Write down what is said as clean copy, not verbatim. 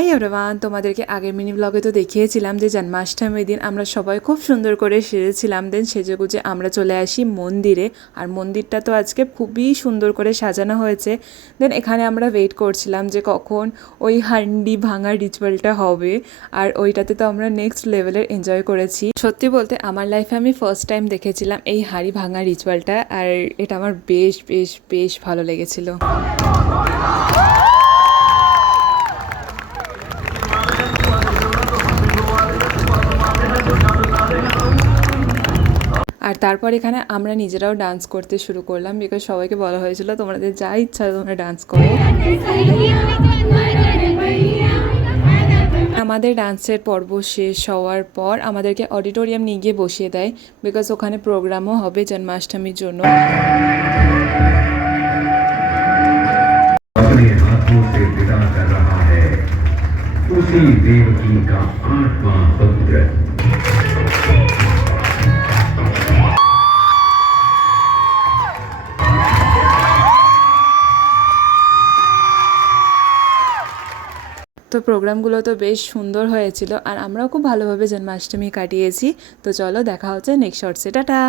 Hi everyone, তোমাদেরকে আগের mini ব্লগে তো দেখিয়েছিলাম যে জন্মাষ্টমীর দিন আমরা সবাই খুব সুন্দর করে সেজেছিলাম। দেন সেজেগুজে আমরা চলে আসি মন্দিরে, আর মন্দিরটা তো আজকে খুবই সুন্দর করে সাজানো হয়েছে। দেন এখানে আমরা ওয়েট করছিলাম যে কখন ওই হান্ডি ভাঙার রিচুয়ালটা হবে, আর ওইটাতে তো আমরা নেক্সট লেভেলের এনজয় করেছি। সত্যি বলতে আমার লাইফে আমি ফার্স্ট টাইম দেখেছিলাম এই হাঁড়ি ভাঙার রিচুয়ালটা, আর এটা আমার বেশ বেশ বেশ ভালো লেগেছিলো। আর তারপর এখানে আমরা নিজেরাও ডান্স করতে শুরু করলাম, বিকজ সবাইকে বলা হয়েছিল তোমাদের যা ইচ্ছা তোমরা ডান্স করো। আমাদের ডান্সের পর্ব শেষ হওয়ার পর আমাদেরকে অডিটোরিয়াম নিয়ে গিয়ে বসিয়ে দেয়, বিকজ ওখানে প্রোগ্রামও হবে জন্মাষ্টমীর জন্য। তো প্রোগ্রামগুলো তো বেশ সুন্দর হয়েছিল, আর আমরাও খুব ভালোভাবে জন্মাষ্টমী কাটিয়েছি। তো চলো দেখা হচ্ছে নেক্সট শর্টসে, টাটা।